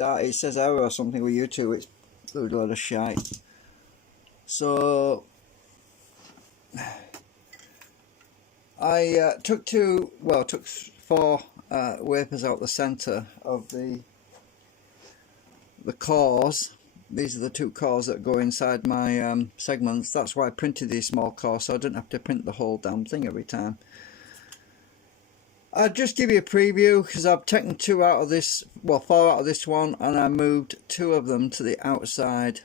that, it says error or something with YouTube. It's a load of shite. So I took four wafers out the centre of the cores. These are the two cores that go inside my segments. That's why I printed these small cores, so I didn't have to print the whole damn thing every time. I'll just give you a preview because I've taken four out of this one, and I moved two of them to the outside.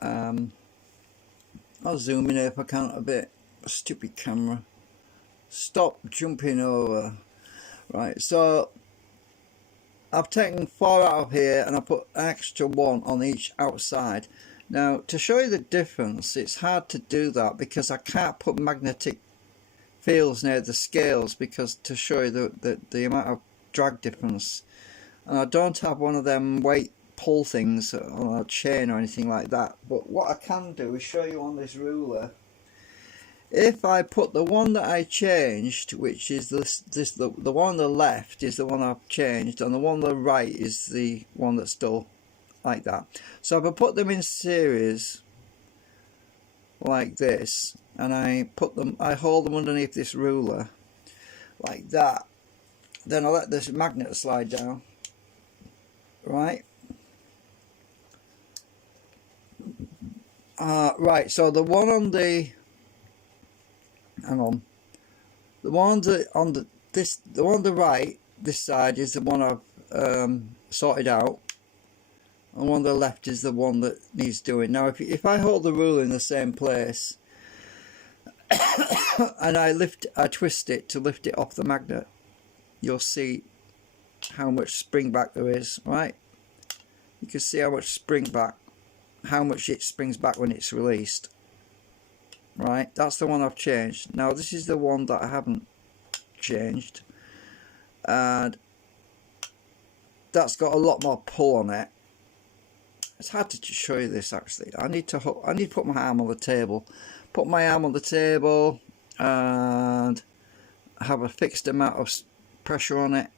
I'll zoom in here if I can a bit. Stupid camera. Stop jumping over. Right, so I've taken four out of here and I put an extra one on each outside. Now, to show you the difference, it's hard to do that because I can't put magnetic fields near the scales because to show you the amount of drag difference. And I don't have one of them weight pull things on a chain or anything like that. But what I can do is show you on this ruler. If I put the one that I changed, which is the one on the left is the one I've changed, and the one on the right is the one that's still like that. So if I put them in series like this, and I hold them underneath this ruler like that, then I let this magnet slide down, right? Right, so the one on the the one on the right, this side, is the one I've sorted out, and one on the left is the one that needs doing. Now if I hold the ruler in the same place and I twist it to lift it off the magnet, you'll see how much spring back there is, right? You can see how much how much it springs back when it's released. Right, that's the one I've changed. Now this is the one that I haven't changed, and that's got a lot more pull on it. It's hard to show you this actually. I need to put my arm on the table. Put my arm on the table and have a fixed amount of pressure on it.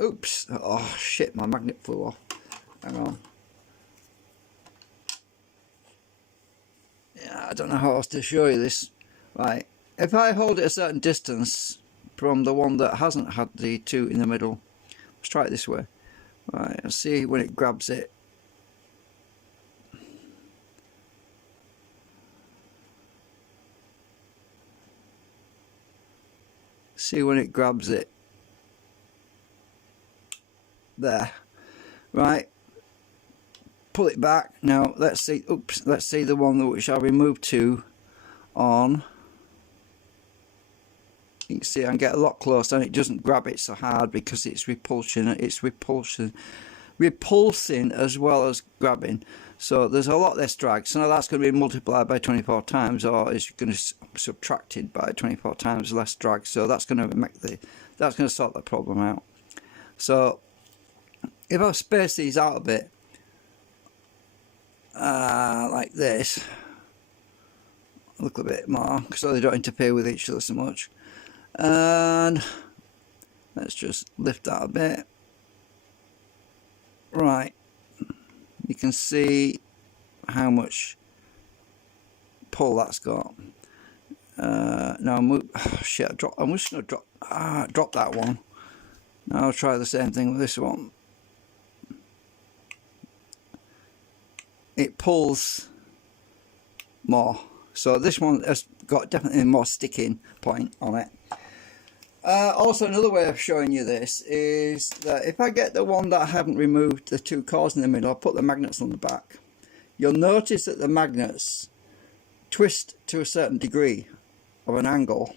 Oops! Oh shit! My magnet flew off. Hang on. I don't know how else to show you this. Right, if I hold it a certain distance from the one that hasn't had the two in the middle, let's try it this way. Right, let's see when it grabs it. See when it grabs it. There. Right. Pull it back. Now let's see. Oops. Let's see the one which I removed two on. You can see I can get a lot closer, and it doesn't grab it so hard because it's repulsion. It's repulsing as well as grabbing. So there's a lot less drag. So now that's going to be multiplied by 24 times, or it's going to be subtracted by 24 times less drag. So that's going to sort the problem out. So if I space these out a bit, like this, look a bit more so they don't interfere with each other so much, and let's just lift that a bit. Right, you can see how much pull that's got. Now shit, I'm just going to drop that one. Now I'll try the same thing with this one. It pulls more, so this one has got definitely more sticking point on it. Also, another way of showing you this is that if I get the one that I haven't removed the two cores in the middle, I'll put the magnets on the back. You'll notice that the magnets twist to a certain degree of an angle,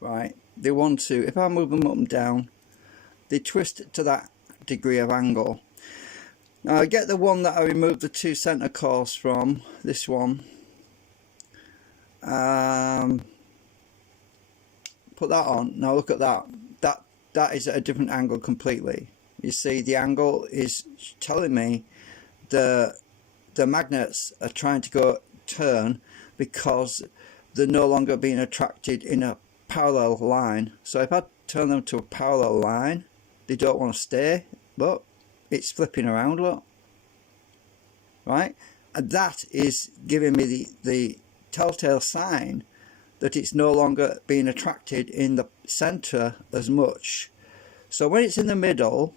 right? They want to, if I move them up and down, they twist to that degree of angle. Now I get the one that I removed the two center cores from, this one, put that on. Now look at that. That is at a different angle completely. You see the angle is telling me the magnets are trying to turn because they're no longer being attracted in a parallel line. So if I turn them to a parallel line, they don't want to stay, but it's flipping around, look. Right? And that is giving me the telltale sign that it's no longer being attracted in the center as much. So when it's in the middle,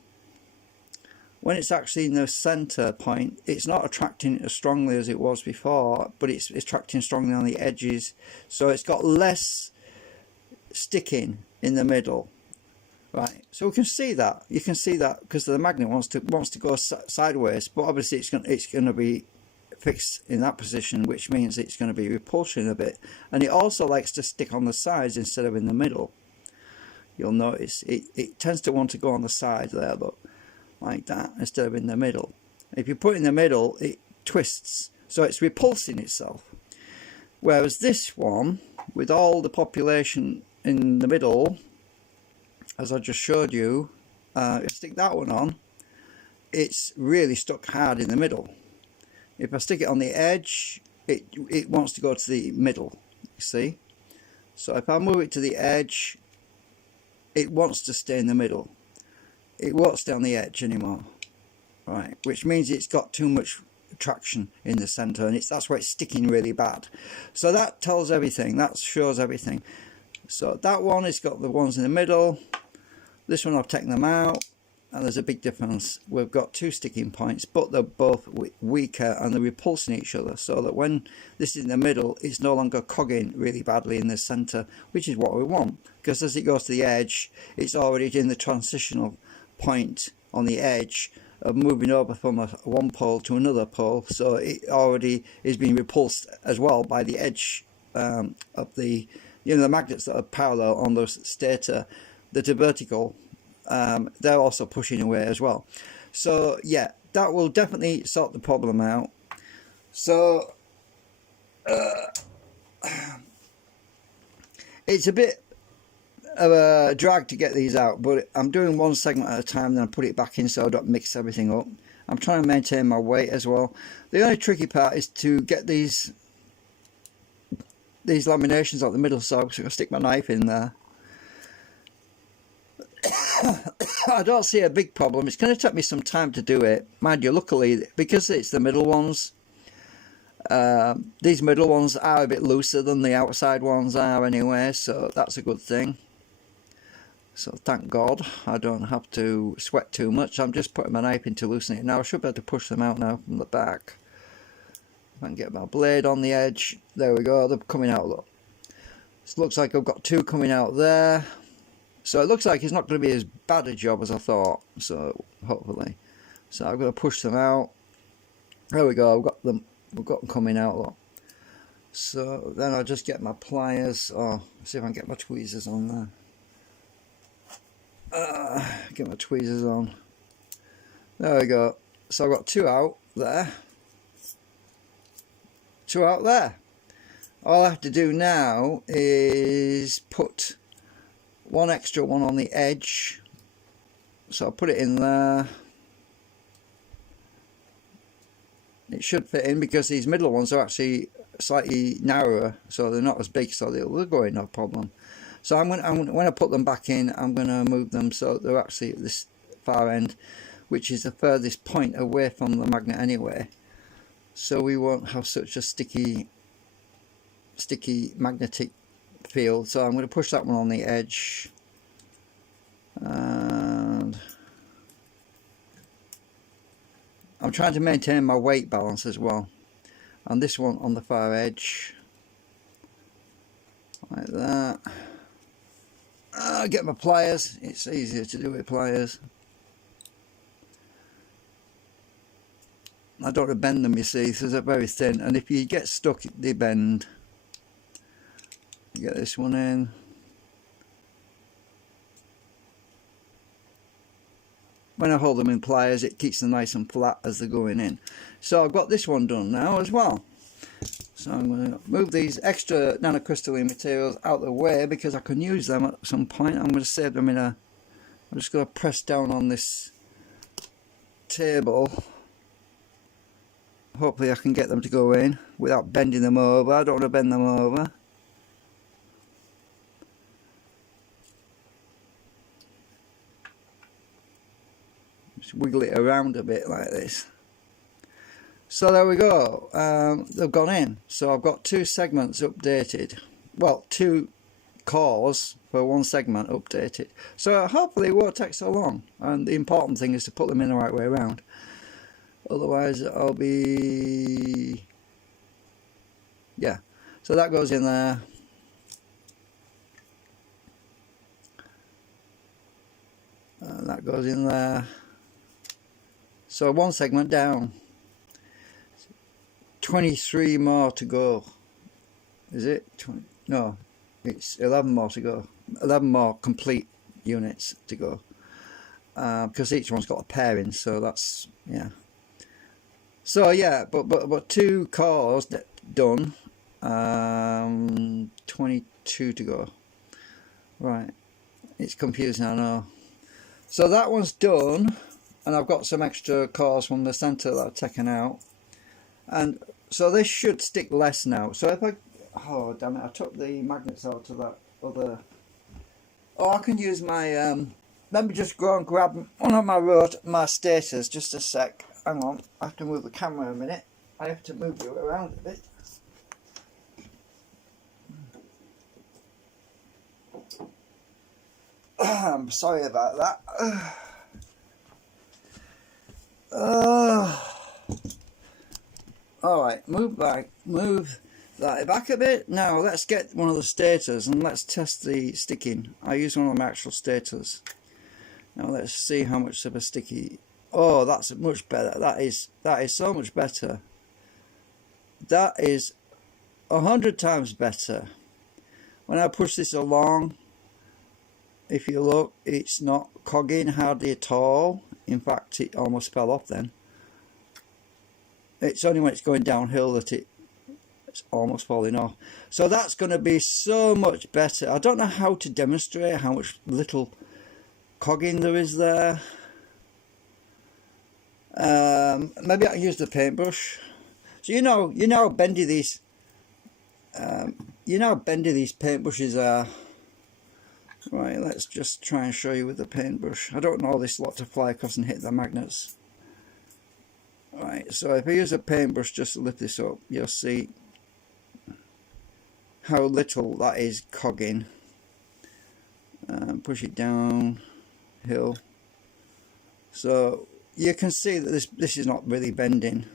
when it's actually in the center point, it's not attracting as strongly as it was before, but it's attracting strongly on the edges. So it's got less sticking in the middle. Right, so we can see that. You can see that because the magnet wants to go sideways, but obviously it's going to be fixed in that position, which means it's going to be repulsing a bit. And it also likes to stick on the sides instead of in the middle. You'll notice it tends to want to go on the side there, look, like that, instead of in the middle. If you put it in the middle, it twists, so it's repulsing itself. Whereas this one, with all the population in the middle, as I just showed you, if I stick that one on, it's really stuck hard in the middle. If I stick it on the edge, it wants to go to the middle, you see. So if I move it to the edge, it wants to stay in the middle. It won't stay on the edge anymore, right? Which means it's got too much traction in the center, and that's why it's sticking really bad. So that tells everything, that shows everything. So that one has got the ones in the middle. This one I've taken them out, and there's a big difference. We've got two sticking points, but they're both weaker and they're repulsing each other, so that when this is in the middle, it's no longer cogging really badly in the center, which is what we want, because as it goes to the edge, it's already in the transitional point on the edge of moving over from one pole to another pole, so it already is being repulsed as well by the edge of the, the magnets that are parallel on the stator that are vertical. They're also pushing away as well. So yeah, that will definitely sort the problem out. So it's a bit of a drag to get these out, but I'm doing one segment at a time, then I put it back in so I don't mix everything up. I'm trying to maintain my weight as well. The only tricky part is to get these laminations out the middle, so I'm going to stick my knife in there. I don't see a big problem. It's going to take me some time to do it. Mind you, luckily, because it's the middle ones, these middle ones are a bit looser than the outside ones are anyway, so that's a good thing. So thank God I don't have to sweat too much. I'm just putting my knife in to loosen it. Now I should be able to push them out now from the back. If I can get my blade on the edge. There we go, they're coming out, look. It looks like I've got two coming out there. So it looks like it's not going to be as bad a job as I thought, so hopefully. So I'm going to push them out. There we go, we've got them coming out, look. So then I'll just get my pliers, see if I can get my tweezers on there. Get my tweezers on. There we go. So I've got two out there. Two out there. All I have to do now is put one extra one on the edge. So I'll put it in there. It should fit in because these middle ones are actually slightly narrower, so they're not as big, so they'll go in no problem. So when I put them back in, I'm going to move them so they're actually at this far end, which is the furthest point away from the magnet anyway. So we won't have such a sticky magnetic field. So I'm going to push that one on the edge. And I'm trying to maintain my weight balance as well. And this one on the far edge. Like that. I'll get my pliers. It's easier to do with pliers. I don't want to bend them, you see, so they're very thin, and if you get stuck they bend. Get this one in. When I hold them in pliers, it keeps them nice and flat as they're going in. So I've got this one done now as well. So I'm going to move these extra nanocrystalline materials out of the way because I can use them at some point. I'm going to save them in a... I'm just going to press down on this table. Hopefully I can get them to go in without bending them over. I don't want to bend them over. Just wiggle it around a bit like this. So there we go. They've gone in. So I've got 2 segments updated. Well, 2 cores for 1 segment updated. So hopefully it won't take so long. And the important thing is to put them in the right way around. Otherwise I'll be... yeah. So that goes in there. And that goes in there. So 1 segment down. 23 more to go. Is it? 20? No, it's 11 more to go. 11 more complete units to go. Because each one's got a pairing, so that's, yeah. So yeah, but 2 cores done. 22 to go. Right, it's confusing, I know. So that one's done, and I've got some extra cores from the center that I've taken out, and so this should stick less now. So if I, oh damn it, I took the magnets out to that other. Oh, I can use my let me just go and grab one of my stators. Just a sec. Hang on, I have to move the camera a minute. I have to move you around a bit. I'm sorry about that. Alright, move that back a bit. Now let's get one of the stators and let's test the sticking. I use one of my actual stators. Now let's see how much of a sticky. Oh, that's much better. That is so much better. That is 100 times better. When I push this along, if you look, it's not cogging hardly at all. In fact, it almost fell off then. It's only when it's going downhill that it's almost falling off. So that's going to be so much better. I don't know how to demonstrate how much little cogging there is there. Maybe I can use the paintbrush. So you know how bendy these paintbrushes are. Right, let's just try and show you with the paintbrush. I don't know this lot to fly across and hit the magnets. Right, so if I use a paintbrush just to lift this up, you'll see how little that is cogging. Push it down hill. So you can see that this is not really bending.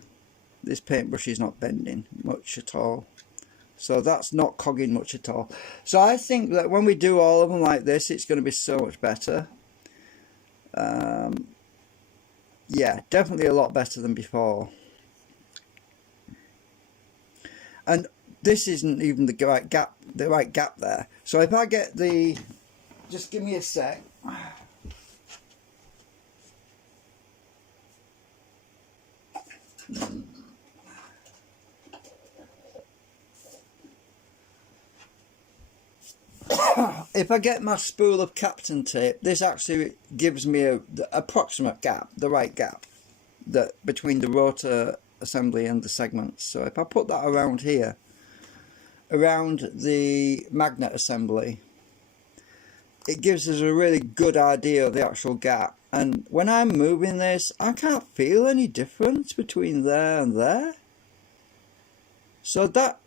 This paintbrush is not bending much at all. So that's not cogging much at all. So I think that when we do all of them like this, it's going to be so much better. Yeah, definitely a lot better than before. And this isn't even the right gap there. So if I get the, just give me a sec. If I get my spool of Captain tape, this actually gives me the approximate gap, the right gap, between the rotor assembly and the segments. So if I put that around here, around the magnet assembly, it gives us a really good idea of the actual gap. And when I'm moving this, I can't feel any difference between there and there. So that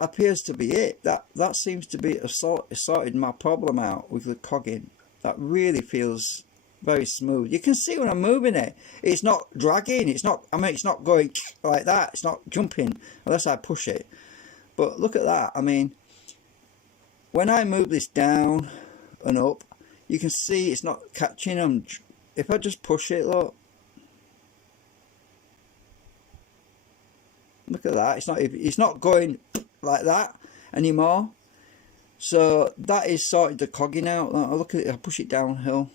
appears to be it. That seems to be sorted my problem out with the cogging. That really feels very smooth. You can see when I'm moving it, it's not dragging. It's not. I mean, it's not going like that. It's not jumping unless I push it. But look at that. I mean, when I move this down and up, you can see it's not catching them. If I just push it, look. Look at that. It's not going like that anymore. So that is sorted the cogging out. Look at it. I push it downhill.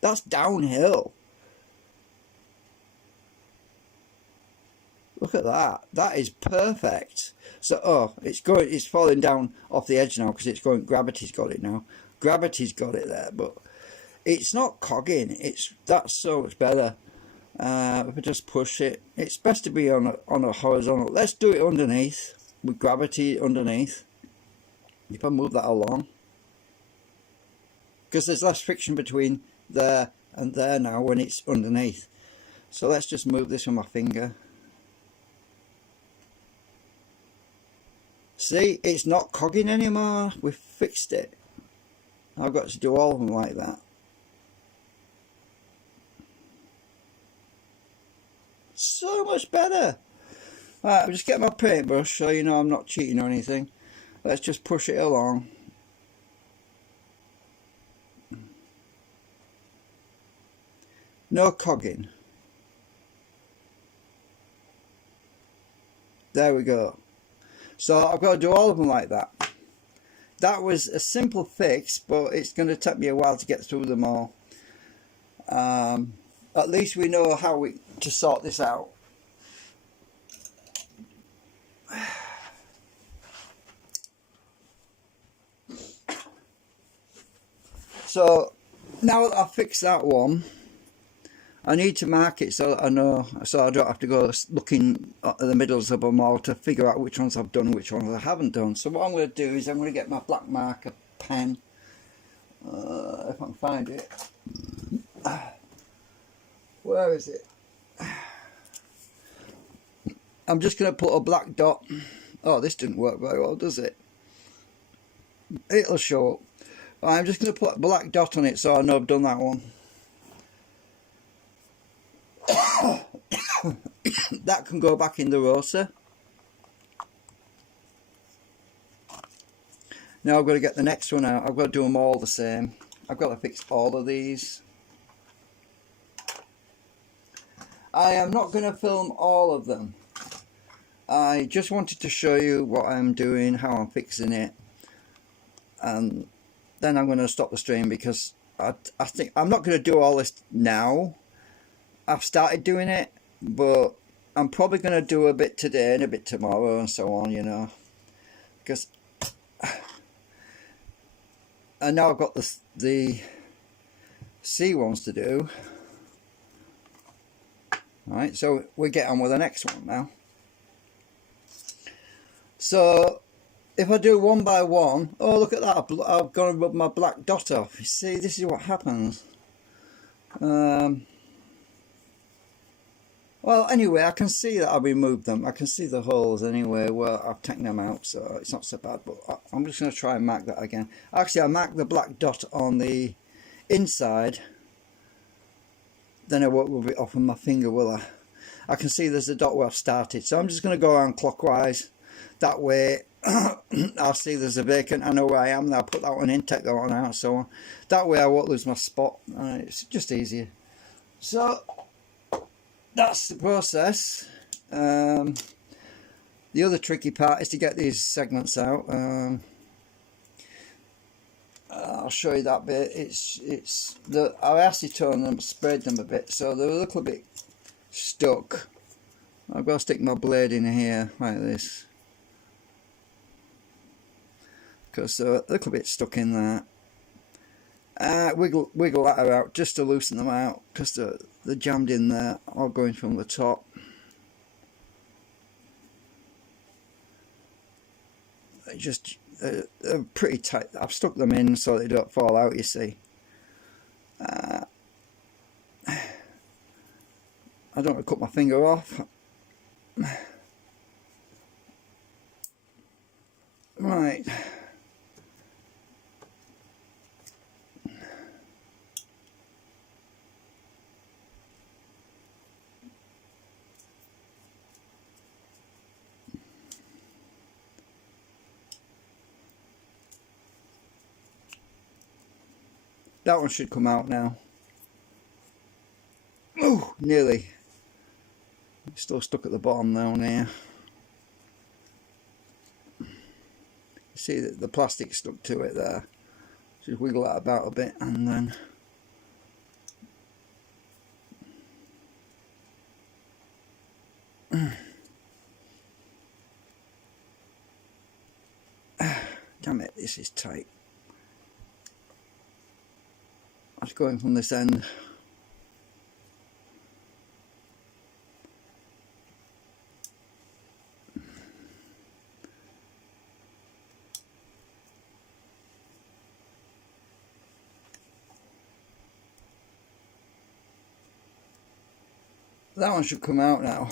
That's downhill. Look at that. That is perfect. So it's falling down off the edge now because it's going. Gravity's got it now. Gravity's got it there, but it's not cogging. That's so much better. If I just push it, it's best to be on a horizontal. Let's do it underneath with gravity underneath. If I move that along, because there's less friction between there and there now when it's underneath. So let's just move this with my finger. See, it's not cogging anymore. We've fixed it. I've got to do all of them like that. So much better. Right, I'll just get my paintbrush so you know I'm not cheating or anything. Let's just push it along. No cogging. There we go. So I've got to do all of them like that. That was a simple fix, but it's going to take me a while to get through them all. At least we know how to sort this out. So now that I've fixed that one, I need to mark it so that I know, so I don't have to go looking at the middles of them all to figure out which ones I've done and which ones I haven't done. So what I'm going to do is I'm going to get my black marker pen, if I can find it. Where is it? I'm just going to put a black dot. Oh, this didn't work very well, does it? It'll show up. I'm just going to put a black dot on it so I know I've done that one. That can go back in the rotor. Now I've got to get the next one out. I've got to do them all the same. I've got to fix all of these. I am not going to film all of them. I just wanted to show you what I'm doing, how I'm fixing it, and then I'm going to stop the stream because I think I'm not going to do all this now. I've started doing it, but I'm probably going to do a bit today and a bit tomorrow and so on, you know, because I know I've got the C ones to do. Right, so we get on with the next one now. So if I do one by one, oh look at that, I've gone and rubbed my black dot off. You see, this is what happens. Well, anyway, I can see that I've removed them. I can see the holes anyway where I've taken them out, so it's not so bad. But I'm just going to try and mark that again. Actually, I marked the black dot on the inside. Then I won't rub it off with my finger, will I? I can see there's a dot where I've started. So I'm just going to go around clockwise. That way, I'll see there's a vacant. I know where I am. Then I'll put that one in, take that one out, so on. That way I won't lose my spot. It's just easier. So that's the process. The other tricky part is to get these segments out. I'll show you that bit. I acetone them, sprayed them a bit, so they're a little bit stuck. I've got to stick my blade in here like this because they're a little bit stuck in there. Wiggle that out just to loosen them out because they're jammed in there, all going from the top. Just they're pretty tight. I've stuck them in so they don't fall out, you see. I don't want to cut my finger off. Right. That one should come out now. Oh, nearly. It's still stuck at the bottom down here. You see that the plastic stuck to it there. Just wiggle that about a bit and then damn it, this is tight. I was going from this end. That one should come out now.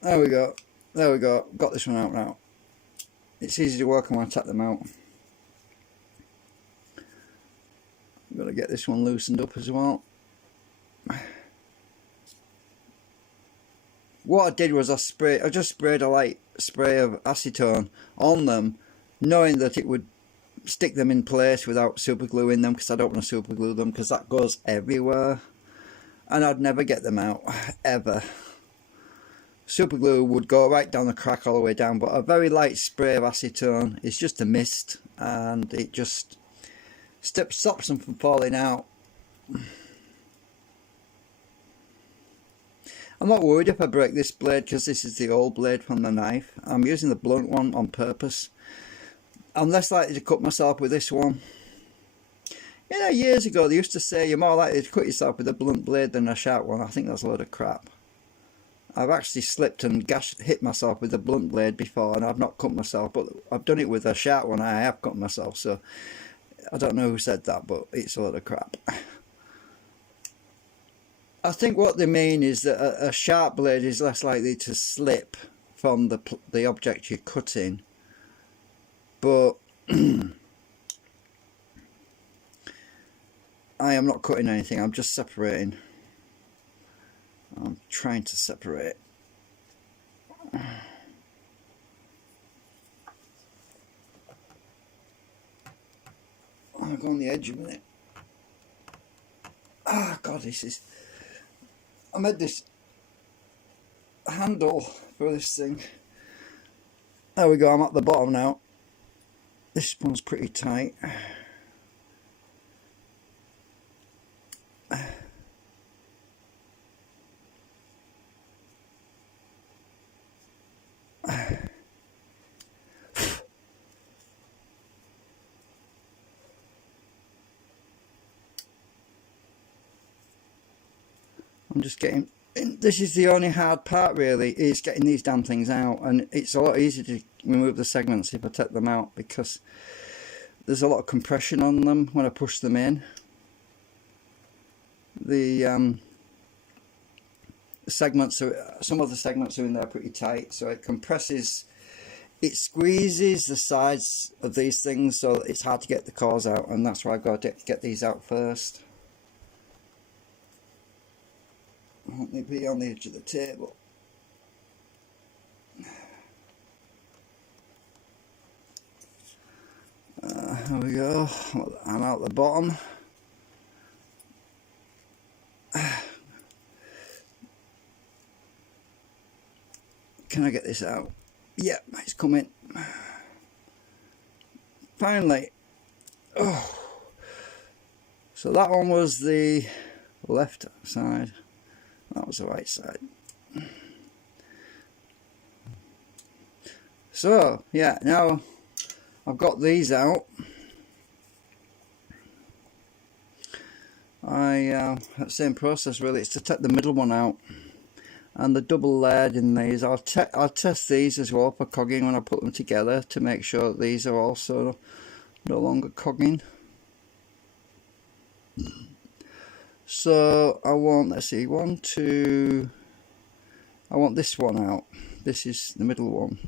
There we go. There we go. Got this one out now. It's easy to work on when I take them out. I've got to get this one loosened up as well. What I did was I just sprayed a light spray of acetone on them, knowing that it would stick them in place without super gluing them, because I don't want to super glue them because that goes everywhere and I'd never get them out ever. Super glue would go right down the crack all the way down, but a very light spray of acetone is just a mist and it just stops them from falling out. I'm not worried if I break this blade because this is the old blade from the knife. I'm using the blunt one on purpose. I'm less likely to cut myself with this one. You know, years ago they used to say you're more likely to cut yourself with a blunt blade than a sharp one. I think that's a load of crap. I've actually slipped and hit myself with a blunt blade before and I've not cut myself, but I've done it with a sharp one. I have cut myself, so I don't know who said that, but it's a load of crap. I think what they mean is that a sharp blade is less likely to slip from the object you're cutting, but I am not cutting anything, I'm just separating. I'm trying to separate. I'll go on the edge a minute. Ah, God, this is... I made this handle for this thing. There we go, I'm at the bottom now. This one's pretty tight. I'm just getting, this is the only hard part really, is getting these damn things out, and it's a lot easier to remove the segments if I take them out because there's a lot of compression on them when I push them in. The segments are, some of the segments are in there pretty tight, so it compresses, it squeezes the sides of these things so it's hard to get the cores out, and that's why I've got to get these out first. Let me be on the edge of the table. There we go. I'm out the bottom. Can I get this out? Yeah, it's coming. Finally. Oh. So that one was the left side. That was the right side. So, yeah, now I've got these out. Same process really, it's to take the middle one out. And the double layered in these, I'll test these as well for cogging when I put them together to make sure that these are also no longer cogging. So I want, let's see, 1, 2, I want this one out. This is the middle one.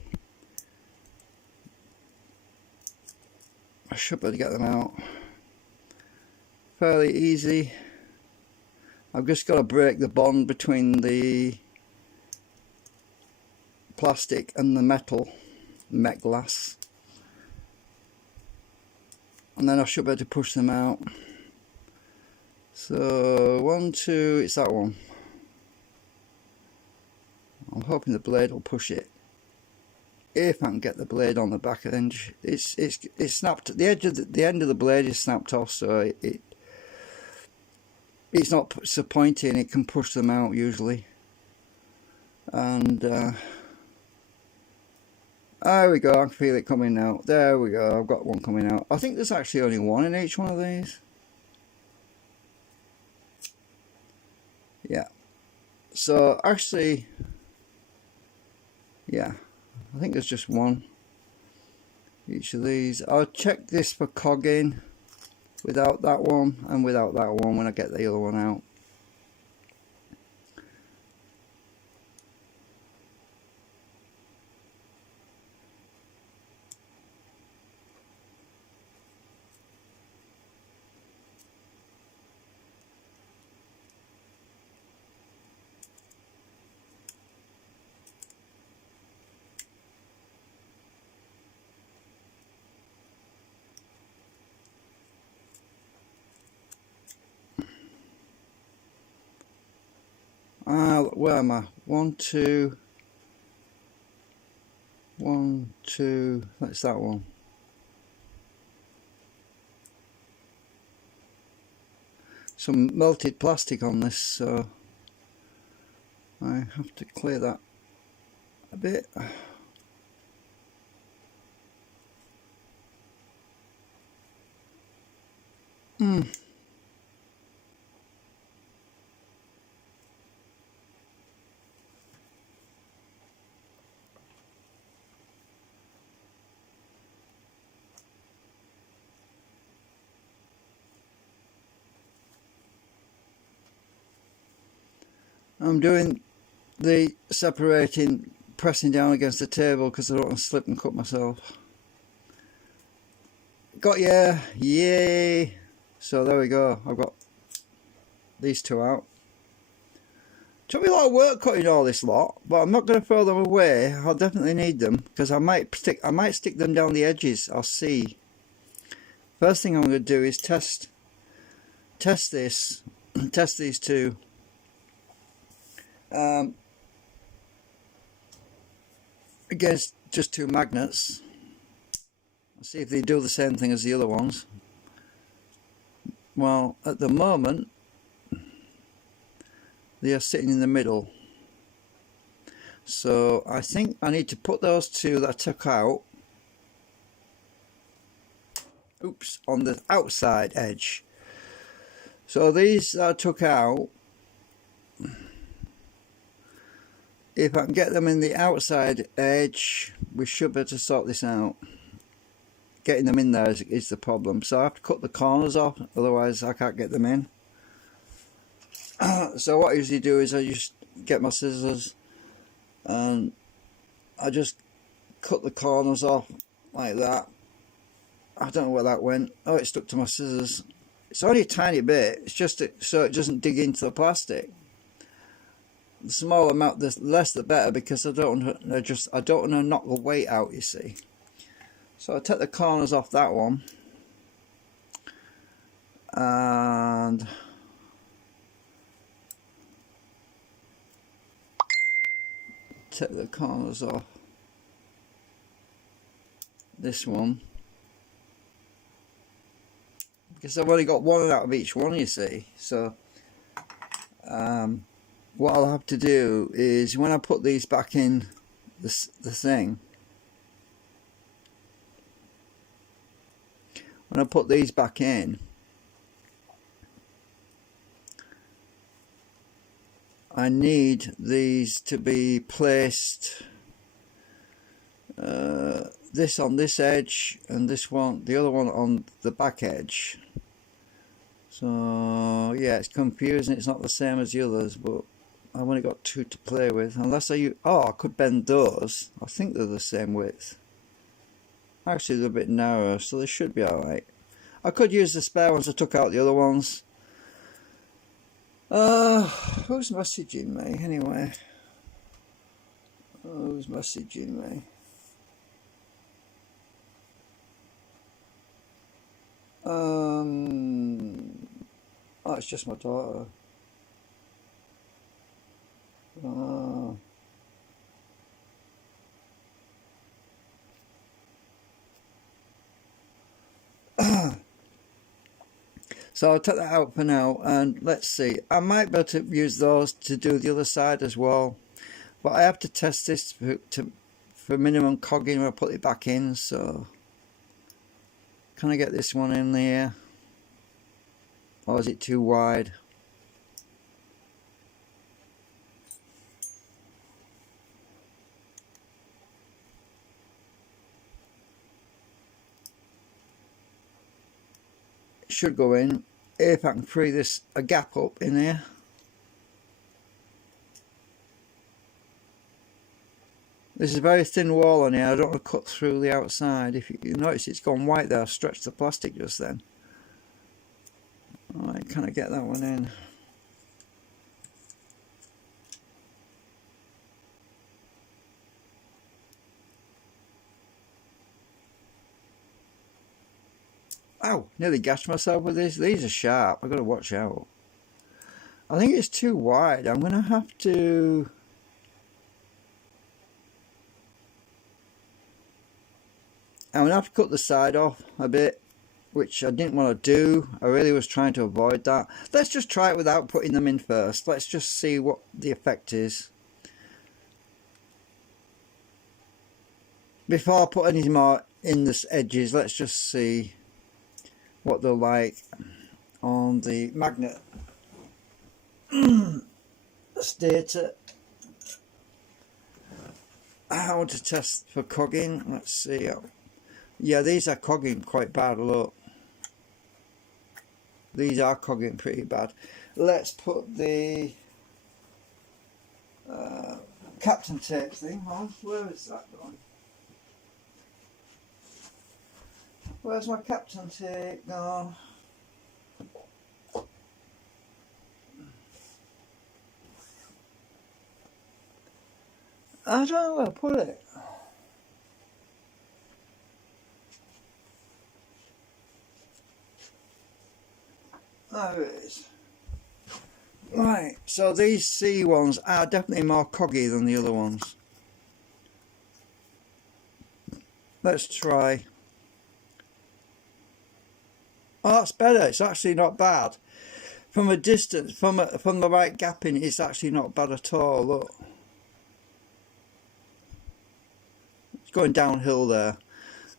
I should be able to get them out fairly easy. I've just got to break the bond between the plastic and the metal, Metglass, and then I should be able to push them out. So 1, 2, it's that one. I'm hoping the blade will push it. If I can get the blade on the back end, it's snapped. The edge of the end of the blade is snapped off, so it's not so pointy and it can push them out usually. And there we go, I can feel it coming out. There we go, I've got one coming out. I think there's actually only one in each one of these. Yeah. So actually, yeah, I think there's just one each of these. I'll check this for cogging without that one and without that one when I get the other one out. Where am I? 1, 2, 1, 2. That's that one. Some melted plastic on this, so I have to clear that a bit. I'm doing the separating, pressing down against the table because I don't want to slip and cut myself. Got ya! Yay! So there we go. I've got these two out. Took me a lot of work cutting all this lot, but I'm not going to throw them away. I'll definitely need them because I might stick them down the edges. I'll see. First thing I'm going to do is test this, test these two. Against just two magnets. I'll see if they do the same thing as the other ones. Well, at the moment they are sitting in the middle, so I think I need to put those two that I took out, oops, on the outside edge. So these that I took out, if I can get them in the outside edge, we should be able to sort this out. Getting them in there is the problem, so I have to cut the corners off, otherwise I can't get them in. So what I usually do is I just get my scissors and I just cut the corners off like that. I don't know where that went. Oh, it stuck to my scissors. It's only a tiny bit, it's just so it doesn't dig into the plastic. The smaller amount, the less the better, because I don't want to knock the weight out, you see. So I take the corners off that one and take the corners off this one, because I've only got one out of each one, you see. So what I'll have to do is, when I put these back in the thing, when I put these back in, I need these to be placed, this on this edge and this one, the other one on the back edge. So yeah, it's confusing, it's not the same as the others, but I've only got two to play with, unless I use, oh, I could bend those. I think they're the same width. Actually they're a bit narrower, so they should be alright. I could use the spare ones I took out the other ones. Who's messaging me anyway? Who's messaging me? Oh, it's just my daughter. So I'll take that out for now, and let's see. I might be able to use those to do the other side as well, but I have to test this for minimum cogging when I put it back in. So can I get this one in there, or is it too wide? Should go in if I can free a gap up in here. There's a very thin wall on here. I don't want to cut through the outside. If you notice, it's gone white there. I stretched the plastic just then. Alright, can I get that one in? Ow, nearly gashed myself with this. These are sharp, I've got to watch out. I think it's too wide. I'm gonna have to cut the side off a bit, which I didn't want to do. I really was trying to avoid that. Let's just try it without putting them in first. Let's just see what the effect is before I put any more in the edges. Let's just see what they're like on the magnet stator. I want to test for cogging. Let's see. Yeah, these are cogging quite bad. Look, these are cogging pretty bad. Let's put the Captain tape thing on. Where is that going? Where's my Captain tape gone? I don't know where to put it. There it is. Right, so these C ones are definitely more coggy than the other ones. Let's try. Oh, that's better. It's actually not bad. From a distance, from the right gapping, it's actually not bad at all. Look. It's going downhill there.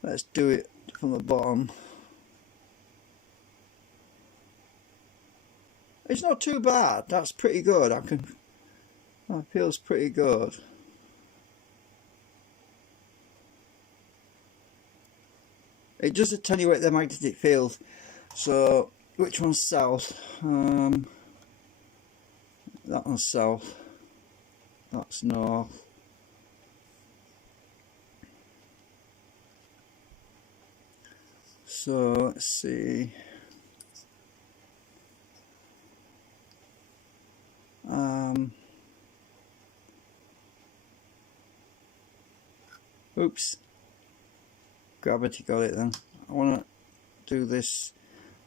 Let's do it from the bottom. It's not too bad. That's pretty good. That feels pretty good. It does attenuate the magnetic field. So, which one's south? That one's south. That's north. So, let's see. Oops. Gravity got it then. I want to do this.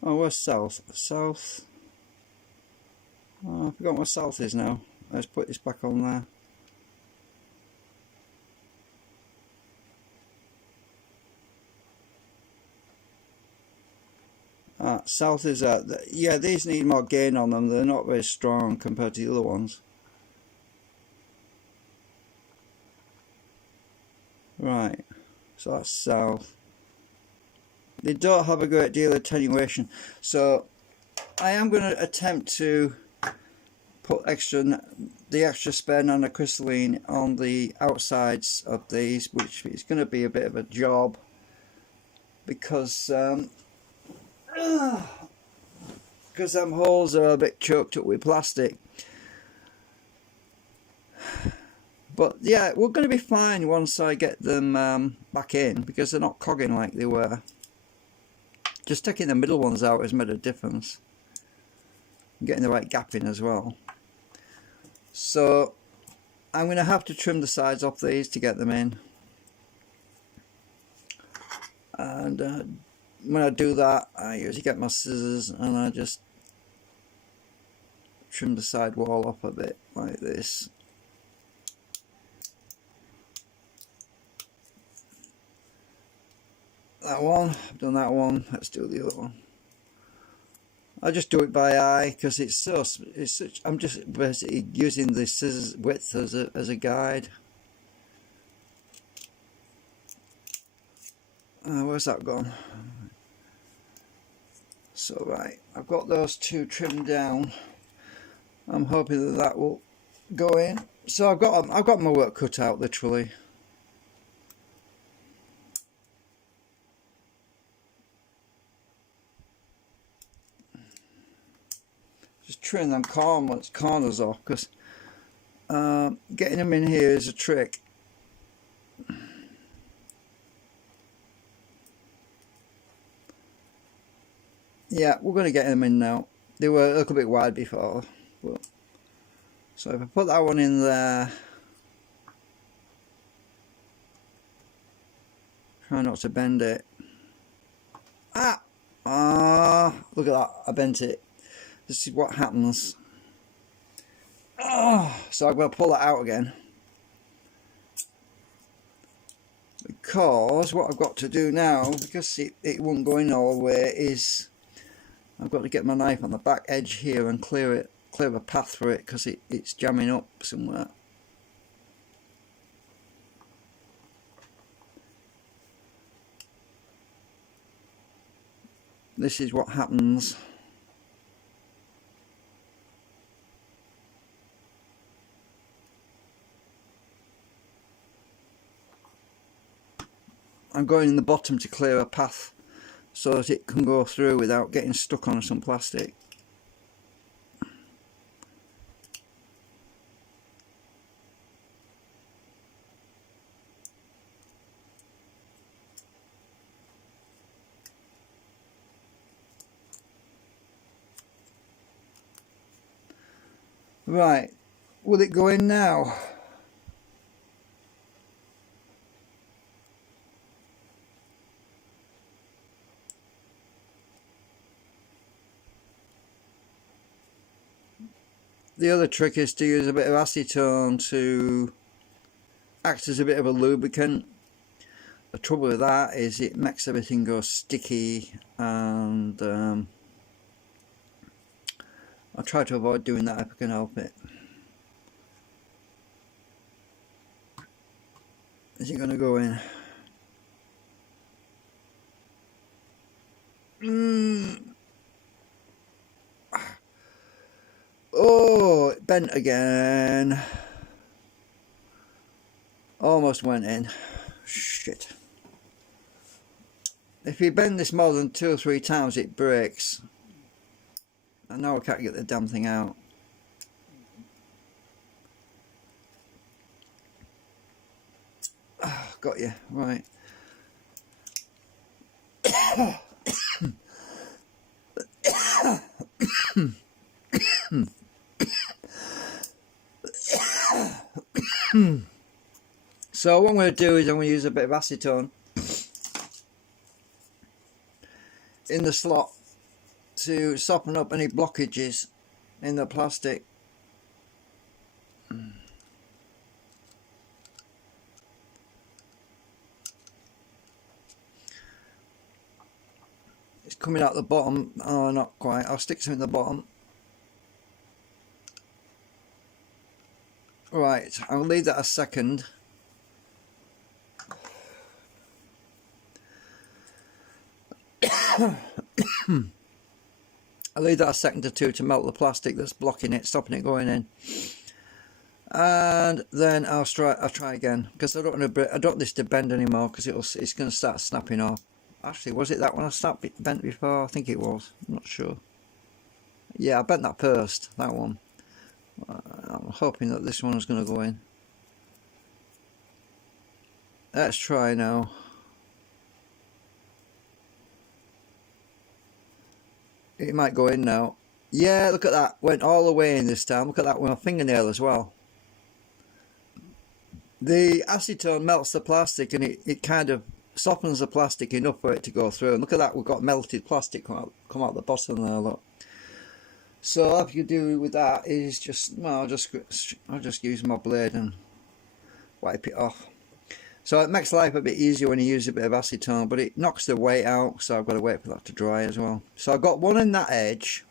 Oh, where's south? South. Oh, I forgot what south is now. Let's put this back on there. South is yeah, these need more gain on them. They're not very strong compared to the other ones. Right, so that's south. They don't have a great deal of attenuation, so I am going to attempt to put the extra spare nanocrystalline on the outsides of these, which is going to be a bit of a job because them holes are a bit choked up with plastic. But yeah, we're going to be fine once I get them back in, because they're not cogging like they were. Just taking the middle ones out has made a difference. Getting the right gap in as well. So I'm going to have to trim the sides off these to get them in. And when I do that, I usually get my scissors and I just trim the side wall off a bit like this. That one, I've done that one. Let's do the other one. I just do it by eye because it's such. I'm just basically using the scissors width as a guide. Where's that gone? So right, I've got those two trimmed down. I'm hoping that will go in. So I've got my work cut out, literally. Just trim them corners off, because getting them in here is a trick. Yeah, we're going to get them in now. They were a little bit wide before. But, so if I put that one in there, try not to bend it. Look at that, I bent it. This is what happens. So I'm going to pull that out again, because what I've got to do now, because it won't go in all the way, is I've got to get my knife on the back edge here and clear a path for it, because it's jamming up somewhere. This is what happens. I'm going in the bottom to clear a path so that it can go through without getting stuck on some plastic. Right, will it go in now? The other trick is to use a bit of acetone to act as a bit of a lubricant. The trouble with that is it makes everything go sticky, and I'll try to avoid doing that if I can help it. Is it going to go in? Oh, it bent again. Almost went in. Shit. If you bend this more than 2 or 3 times, it breaks. And now I can't get the damn thing out. Oh, got you. Right. So what I'm going to do is I'm going to use a bit of acetone in the slot to soften up any blockages in the plastic. It's coming out the bottom. Oh, not quite. I'll stick some in the bottom. Right, I'll leave that a second. I'll leave that a second or two to melt the plastic that's blocking it, stopping it going in, and then I'll try again, because I don't want this to bend anymore, because it's going to start snapping off. Actually, was it that one I bent before? I think it was. I'm not sure. Yeah, I bent that first. That one. I'm hoping that this one is going to go in. Let's try now. It might go in now. Yeah, look at that. Went all the way in this time. Look at that with my fingernail as well. The acetone melts the plastic, and it kind of softens the plastic enough for it to go through. And look at that, we've got melted plastic come out the bottom there, look. So all you do with that is just, well, I'll just use my blade and wipe it off. So it makes life a bit easier when you use a bit of acetone, but it knocks the weight out, so I've got to wait for that to dry as well. So I've got one in that edge.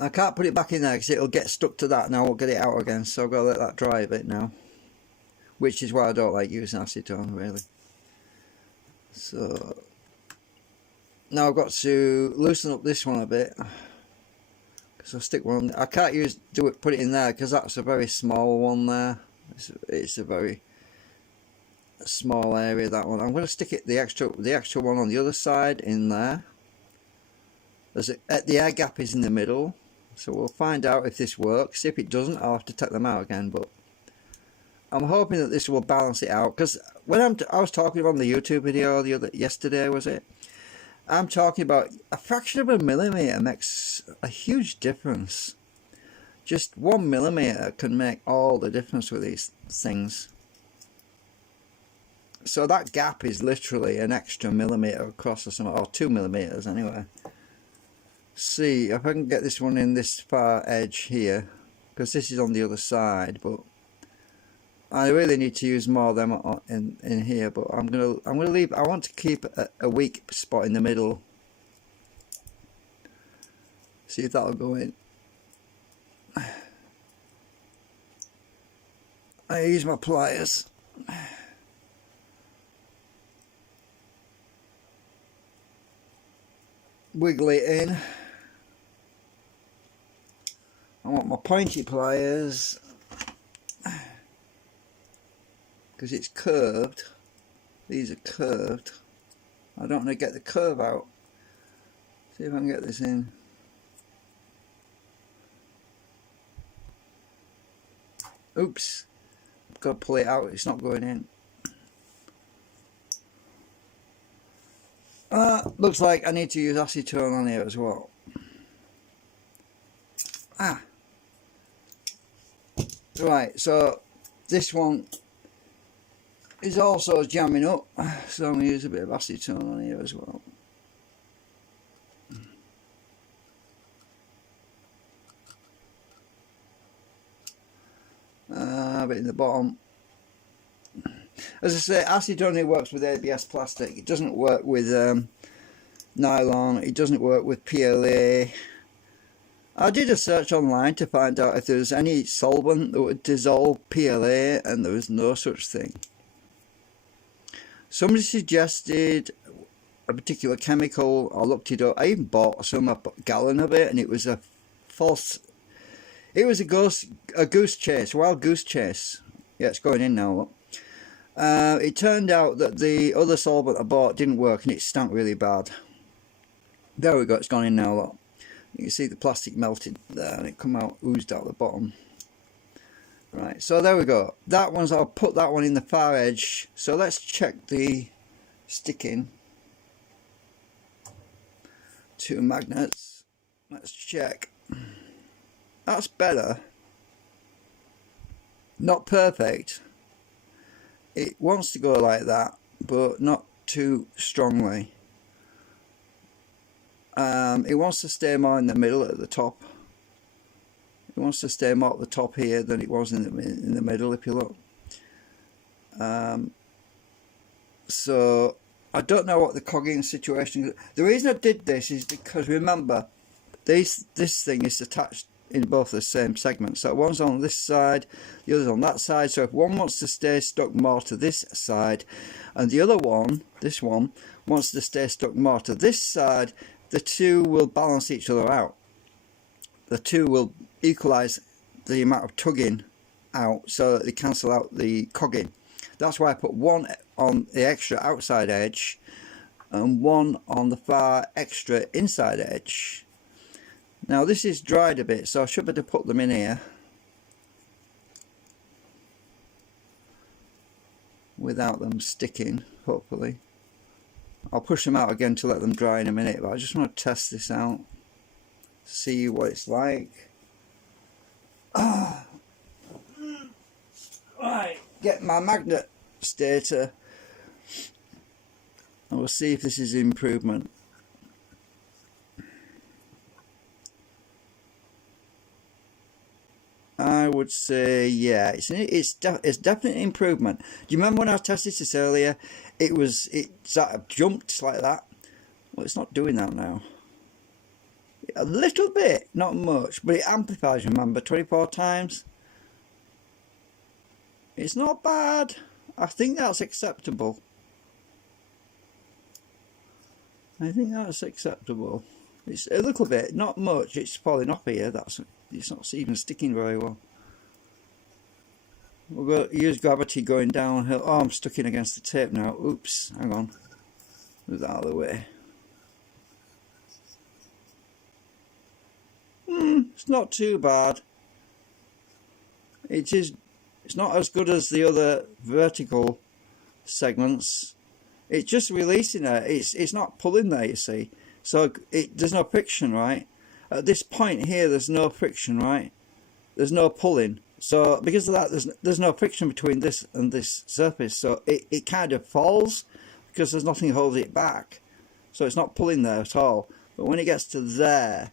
I can't put it back in there because it'll get stuck to that and I won't get it out again, so I've got to let that dry a bit now. Which is why I don't like using acetone, really. So now I've got to loosen up this one a bit, because I'll stick one. I can't put it in there because that's a very small one there. It's a very small area, that one. I'm going to stick it the extra one on the other side in there. The air gap is in the middle, so we'll find out if this works. If it doesn't, I'll have to take them out again, but I'm hoping that this will balance it out, because when I was talking on the YouTube video yesterday, was it? I'm talking about a fraction of a millimeter makes a huge difference. Just 1 millimeter can make all the difference with these things. So that gap is literally an extra millimeter across or something, or 2 millimeters anyway. see if I can get this one in this far edge here, because this is on the other side, but I really need to use more of them in here. But I'm gonna leave. I want to keep a weak spot in the middle. See if that'll go in. I use my pliers. Wiggle it in. I want my pointy pliers because it's curved. These are curved. I don't want to get the curve out. See if I can get this in. Oops. I've got to pull it out. It's not going in. Looks like I need to use acetone on here as well. Right, so this one is also jamming up, so I'm going to use a bit of acetone on here as well. A bit in the bottom. As I say, acetone only works with ABS plastic. It doesn't work with nylon. It doesn't work with PLA. I did a search online to find out if there was any solvent that would dissolve PLA, and there was no such thing. Somebody suggested a particular chemical. I looked it up. I even bought a gallon of it, and it was a false. It was a goose chase, wild goose chase. Yeah, it's going in now. Look. It turned out that the other solvent I bought didn't work, and it stank really bad. There we go. It's gone in now. Look. You can see the plastic melted there, and it come out, oozed out the bottom. Right, so there we go. That one's, I'll put that one in the far edge. So let's check the sticking. 2 magnets. Let's check. That's better. Not perfect. It wants to go like that, but not too strongly. It wants to stay more in the middle at the top. It wants to stay more at the top here than it was in the middle, if you look. So I don't know what the cogging situation is. The reason I did this is because, remember, this thing is attached in both the same segments. So one's on this side, the other's on that side. So if one wants to stay stuck more to this side, and the other one, this one, wants to stay stuck more to this side, the two will balance each other out. The two will equalize the amount of tugging out, so that they cancel out the cogging. That's why I put one on the extra outside edge and one on the far extra inside edge. Now this is dried a bit, so I should be able to put them in here without them sticking, hopefully. I'll push them out again to let them dry in a minute, but I just want to test this out, see what it's like. Right, get my magnet stator, and we'll see if this is improvement. I would say, yeah, it's definitely improvement. Do you remember when I tested this earlier? It sort of jumped like that. Well, it's not doing that now. A little bit, not much, but it amplifies, remember, 24 times. It's not bad. I think that's acceptable. I think that's acceptable. It's a little bit, not much. It's falling off here. It's not even sticking very well. We'll go use gravity going downhill. Oh, I'm stuck in against the tape now. Oops, hang on. Move that out of the way. It's not too bad. It's not as good as the other vertical segments. It's just releasing it. It's not pulling there, you see. So there's no friction, right? At this point here, there's no friction, right? There's no pulling. So because of that, there's no friction between this and this surface. So it kind of falls because there's nothing holding it back. So it's not pulling there at all. but when it gets to there,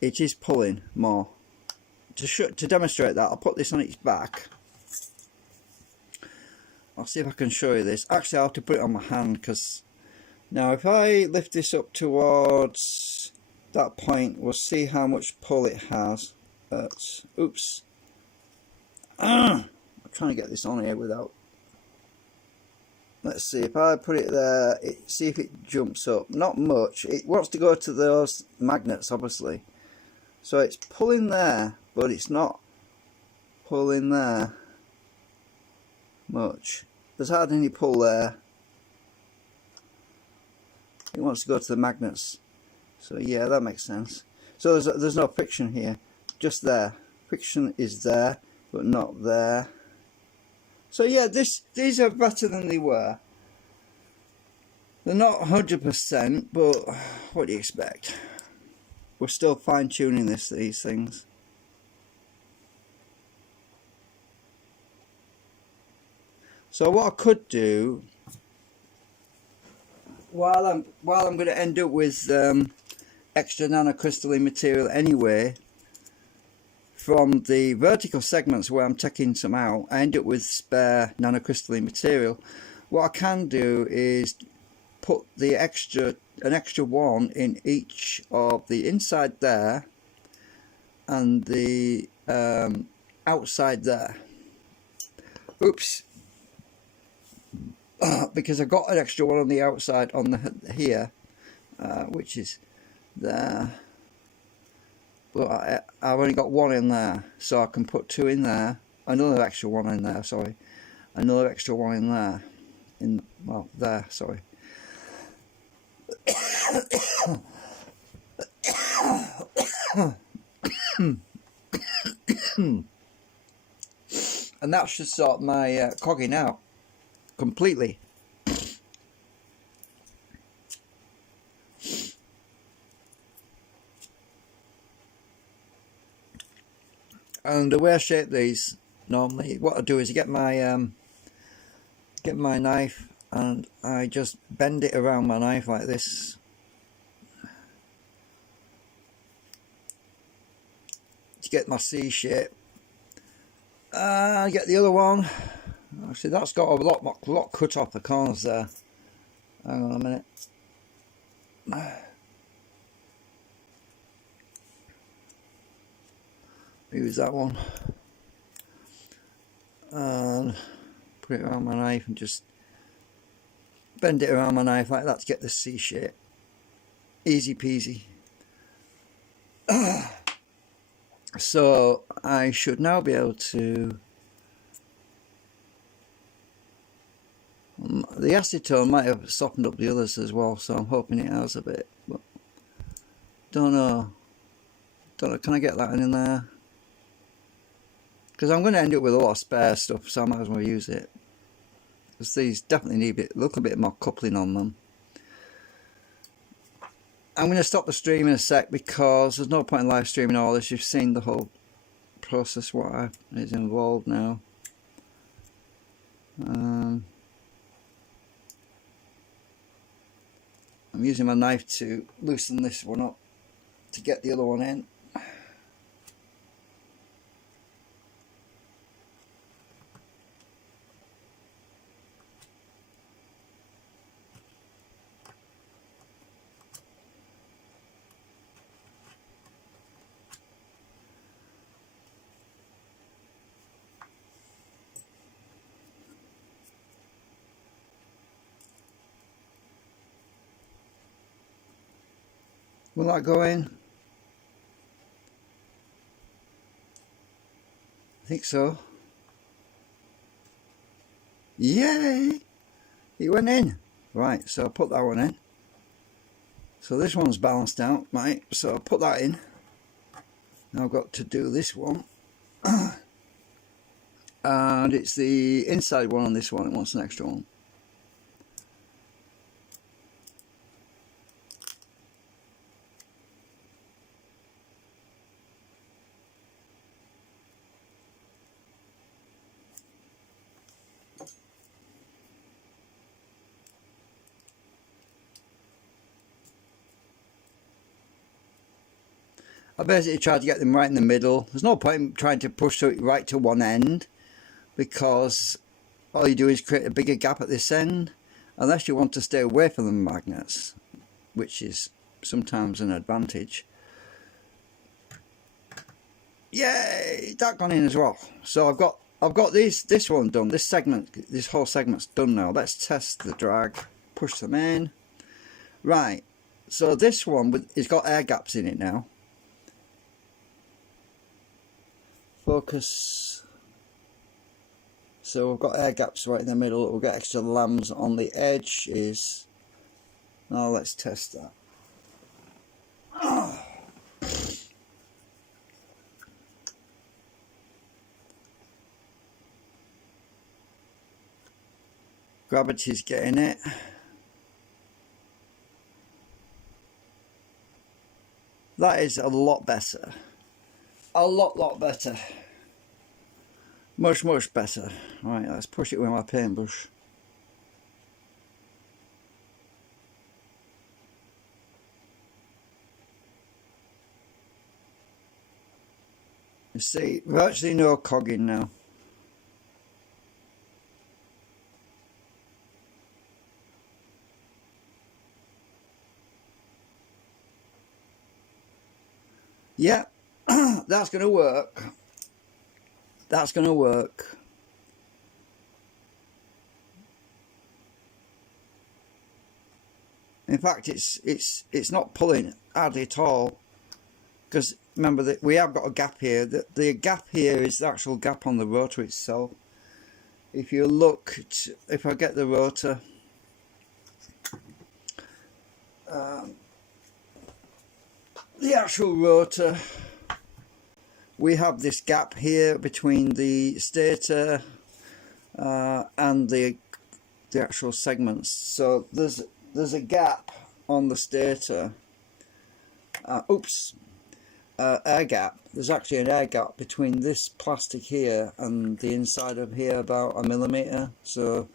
it is pulling more. To demonstrate that, I'll put this on its back. I'll see if I can show you this. Actually, I'll have to put it on my hand, because now if I lift this up towards that point, we'll see how much pull it has. Oops. I'm trying to get this on here without. Let's see, if I put it there, see if it jumps up. Not much. It wants to go to those magnets, obviously. So it's pulling there, but it's not pulling there much. There's hardly any pull there. It wants to go to the magnets. So yeah, that makes sense. So there's no friction here, just there. Friction is there, but not there. So yeah, these are better than they were. They're not 100%, but what do you expect? We're still fine-tuning these things. So what I could do, while I'm going to end up with extra nanocrystalline material anyway, from the vertical segments where I'm taking some out, I end up with spare nanocrystalline material. What I can do is put an extra one in each of the inside there and the outside there. Oops. Because I've got an extra one on the outside on the here, which is there. But I've only got one in there, so I can put two in there. Another extra one in there, sorry. Another extra one in there. Well, there, sorry. And that should sort my cogging out completely. And the way I shape these normally, what I do is get my knife and I just bend it around my knife like this. To get my C shape. Get the other one. Actually, that's got a lot cut off the corners there. Hang on a minute. Use that one and put it around my knife and just bend it around my knife like that to get the C shape. Easy peasy. So I should now be able to. The acetone might have softened up the others as well, so I'm hoping it has a bit, but don't know. Can I get that in there? Because I'm going to end up with a lot of spare stuff, so I might as well use it. Because these definitely need a little bit more coupling on them. I'm going to stop the stream in a sec because there's no point in live streaming all this. You've seen the whole process, what is involved now. I'm using my knife to loosen this one up to get the other one in. Will that go in? I think so. Yay! It went in. Right, so I'll put that one in. So this one's balanced out, right? So I'll put that in. Now I've got to do this one. And it's the inside one on this one. It wants an extra one. I basically tried to get them right in the middle. There's no point in trying to push it right to one end, because all you do is create a bigger gap at this end, unless you want to stay away from the magnets, which is sometimes an advantage. Yay! That gone in as well. So I've got this one done. This whole segment's done now. Let's test the drag. Push them in. Right. So this one it's got air gaps in it now. Focus. So we've got air gaps right in the middle. We'll get extra lambs on the edges. Now let's test that. Oh. Gravity's getting it. That is a lot better. A lot better. Much better. Right, let's push it with my paintbrush. You see, virtually no cogging now. Yeah, that's going to work. That's going to work. In fact, it's not pulling hardly at all, because remember that we have got a gap here. The gap here is the actual gap on the rotor itself. If you look, if I get the rotor, the actual rotor, we have this gap here between the stator and the actual segments. So there's a gap on the stator. Air gap. There's actually an air gap between this plastic here and the inside of here, about 1 millimeter. So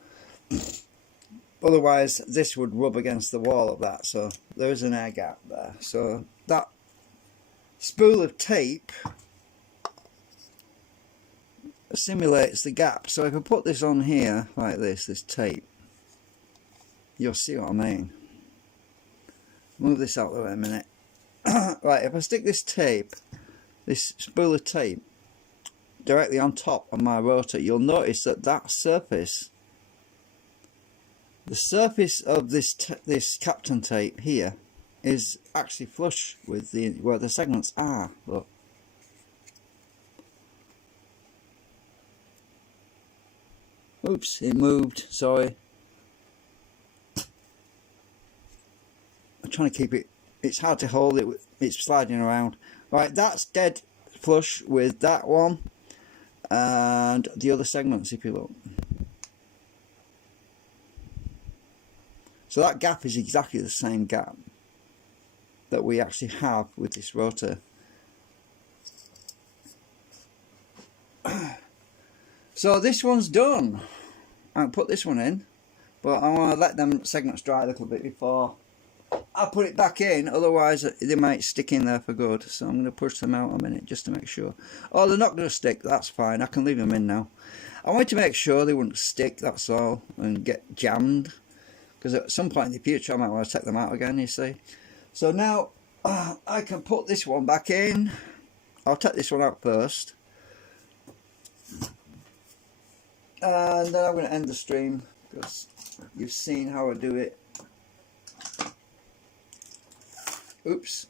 otherwise this would rub against the wall of that. So there is an air gap there. So that spool of tape simulates the gap. So if I put this on here like this tape, you'll see what I mean. Move this out of the way a minute. Right, if I stick this spool of tape directly on top of my rotor, you'll notice that surface, the surface of this Kapton tape here, is actually flush with where the segments are. Look. Oops, it moved, sorry. I'm trying to keep it, it's hard to hold it, it's sliding around. Right, that's dead flush with that one and the other segments, if you look. So that gap is exactly the same gap that we actually have with this rotor. So this one's done. I'll put this one in, but I want to let them segments dry a little bit before I put it back in, otherwise they might stick in there for good. So I'm going to push them out a minute just to make sure. Oh, they're not going to stick, that's fine, I can leave them in now. I wanted to make sure they wouldn't stick, that's all, and get jammed, because at some point in the future I might want to take them out again, you see. So now I can put this one back in. I'll take this one out first, and then I'm going to end the stream, because you've seen how I do it. Oops.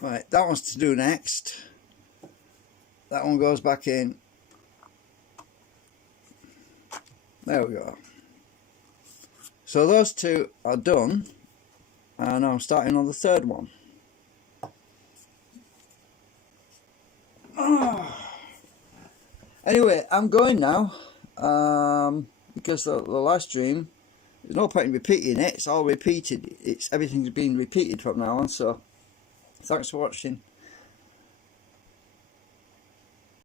Right, that one's to do next. That one goes back in. There we go. So those two are done, and I'm starting on the third one. Anyway, I'm going now, because the live stream, there's no point in repeating it, it's all repeated, everything's been repeated from now on. So thanks for watching.